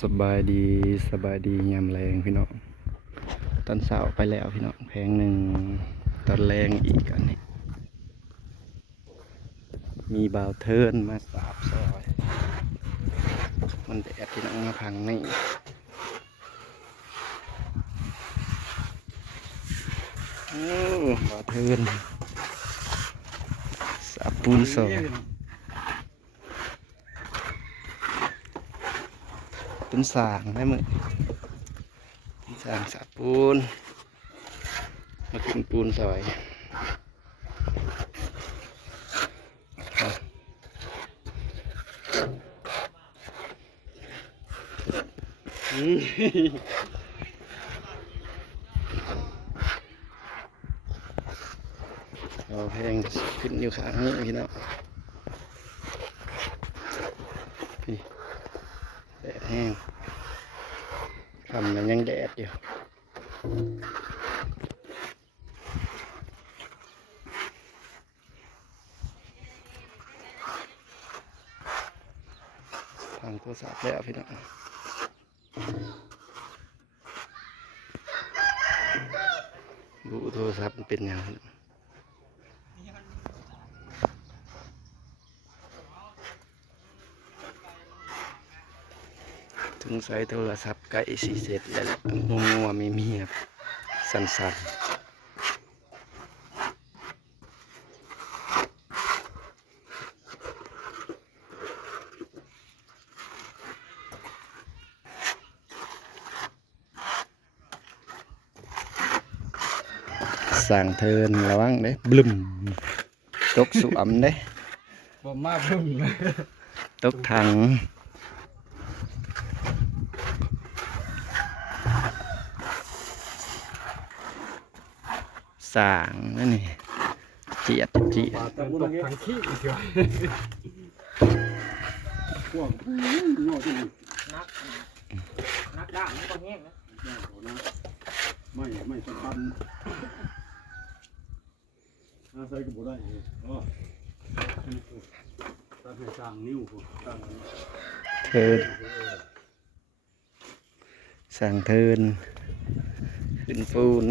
สบายดีสบายดียามแรงพี่น้องตอนเช้าไปแล้วพี่น้องแพงหนึ่งตอนแรงอีกอันนี้ มีบ่าวเทิร์นมาสาบซอย มันแดดพี่น้องมาพังนี่โอ้บ่าวเทิร์นสาบปูนซอย เป็นสางได้มือเป็นสางสาปูน มาขึ้นปูนซอยเราแพงขึ้นอยู่ข้างนี้พี่น้องพี่แดดแห้ง ทำมันยังแดดอยู่ทางโทรศัพท์แล้วพี่น้องบูโทรศัพท์เป็นย่างนั้น งใส่โทรศัพท์ใกล้สีเสร็จแล้วมัวมัวมีเมียบสันสันสั่งเทินระวังเด้บลึมตกสวมเด้บ่มาเพิ่มเลยตกถัง สางนั่นนี่เจียดเจียดตกทางขี้เดียวพวกนอกที่นี่นักนักด่างมันก็แห้งนะยากกว่านะไม่ไม่สำคัญอาศัยกับบุได้เลยอ๋อตั้งให้สร้างนิ้วผมตั้งเทินสั่งเทินขึ้นปูน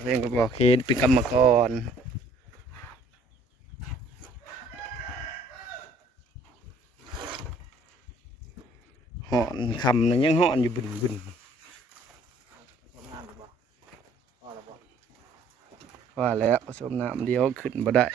เรียกก็บอกเคนเป็นกรรมกรหอนคำนั้นยังหอนอยู่บึนบึนทำงานหรือเปล่าแล้วบ่ว่าแล้วสมน้ำเดียวขึ้นบ่ได้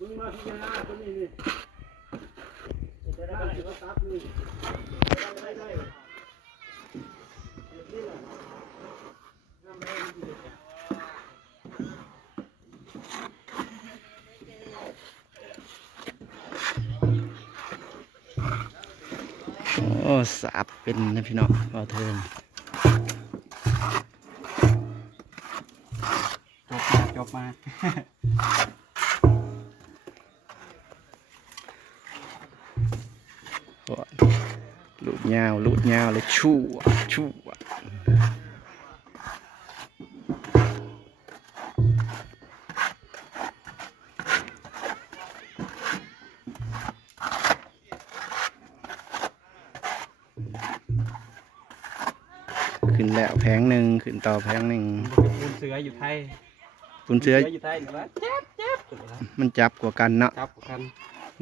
มึงมาพิจารณาตัวนี้นี่ จะได้ ตั้งตัวตับนี่ได้ได้ โอ้สาบเป็นนะพี่น้องเอาเทินจบมาก่ ยาวลูดยาวเลยชั่วชั่วขึ้นแล้วแพงหนึ่งขึ้นต่อแพงหนึ่งปูนเสืออยู่ไทยปุนเสืออยู่ไทยหรือว่าเจ็บเจ็บมันจับกว่ากันเนาะจับกัน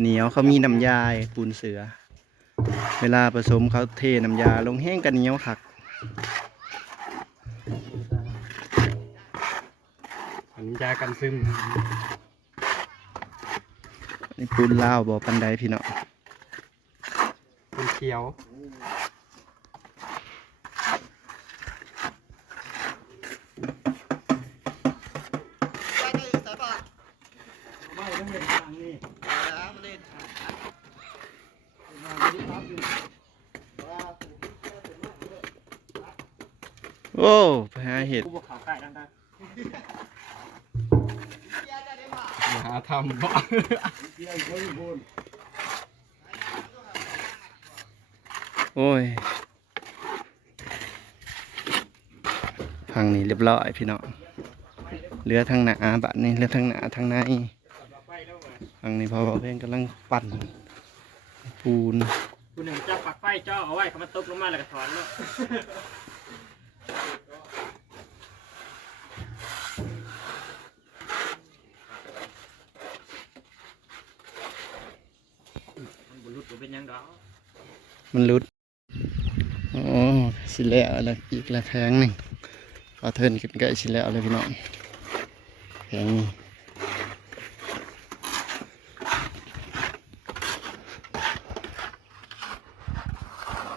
เหนียวเขามีน้ำยาปูนเสือ เวลาผสมเขาเทน้ำยาลงแห้งกันเหนียวคักสัญญากันซึมนี่ปูนลาวบ่ปันไดพี่เนาะปูนเขียว ไม่ต้องเห็นทางนี่ โอ้ไปหาเห็ดกูบอกขาวไก่ดังอย่าหาทำบ่เที่ยวคนบนโอ้ยพังนี้เรียบร้อยพี่น้องเหลือทางหน้าบัดนี้เหลือทางหน้าทางในทางนี้พอบอกเพื่อนกำลังปั่น ปูน คุณหนึ่งเจ้าปักไฟเจ้าเอาไว้เขามาตบลงมาแล้วก็ถอนแล้วมันบุรุ ษบ่เป็นยังดอกมันรุดโอ้สิแล้วแล้วอีกละแพงหนึ่งเอาเทินขึ้นใกล้สิแล้วเลยพี่น้องแพงนี้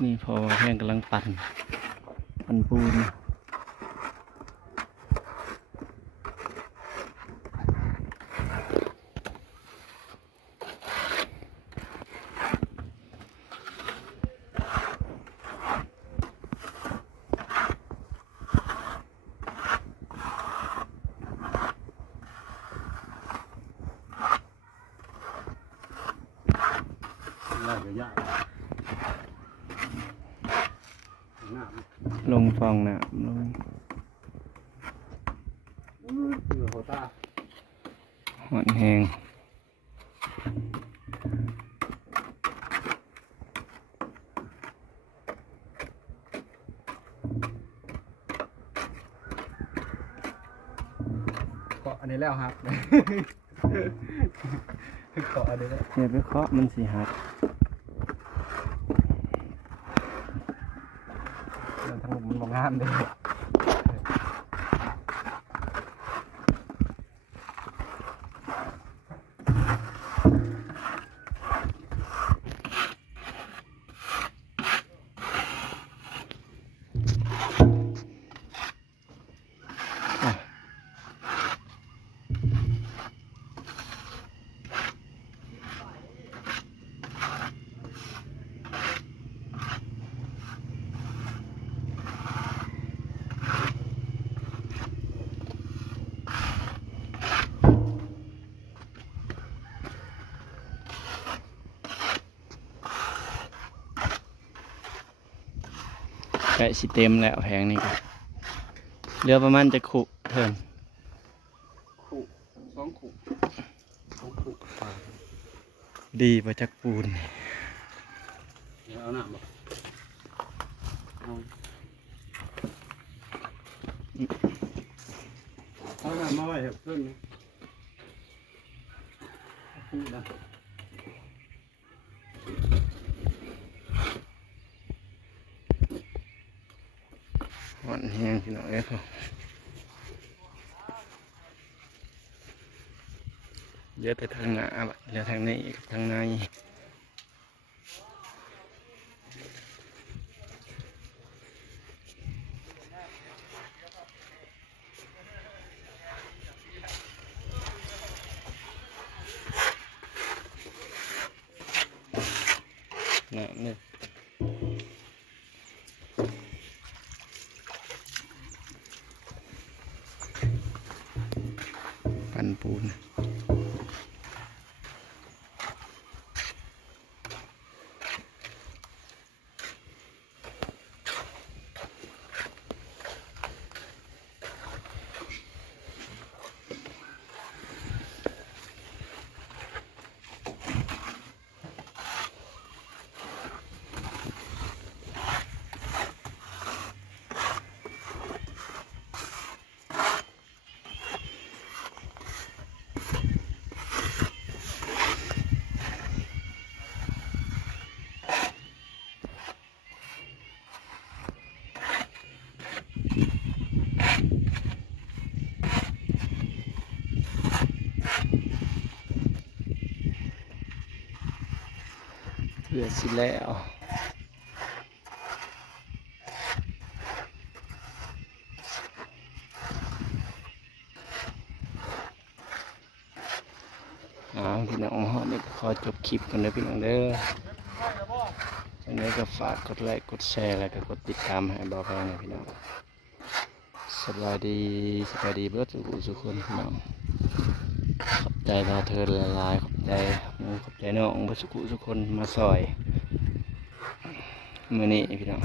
นี่พอแพงกำลังปั่นปั่นปูน ไล่ก็ยากหน้ามันลงฟองน้ำลงเหนือหัวตาหอนแห้งเกาะอันนี้แล้วครับ เกาะอันนี้แล้วอย่าไปเคาะมันสิหัก มันทั้ งานมองงามเลย กล้สิเต็มแล้วแพงนี่ก็เหลือประมาณจะขุเทินขู่สองขู่สองขู่ดีประจักปูนเดี๋ยวเอาหน้ามาเอาเอาหน้ามาไว้เถอะเพิ่นนะ พูดนะหอนแห้งพี่น้องเอ้ยเขาเหลือแต่ทางหน้าบัดเหลือทางนี้กับทางในน้ำเนี่ย ปันปูน เหลือสิแล้วอาพี่น้องฮอดนี่ก็ขอจบคลิปกันเด้อพี่น้องเด้อจังไดก็ฝากกดไลค์กดแชร์แล้วก็กดติดตามให้บ่าวแพงนะพี่น้องสบายดีสบายดีเบิดทุกผู้ทุกคนพี่น้องขอบใจเราเธอละลายขอบ ใจหมูขอบใจน้องเบิดทุกผู้ทุกคนมาซอยมื้อนี้พี่น้อง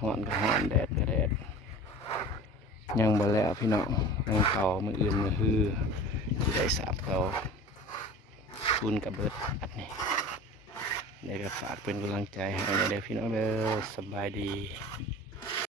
ฮ้อนก็ฮ้อนแดดก็แดดยังบ่แล้วพี่น้องยังเก่ามืออื่นมือฮือสิได้สาบเขาทุนกับเบิดอัดนี่ได้ก็ฝากเป็นกำลังใจให้เด้อพี่น้องเด้อสบายดี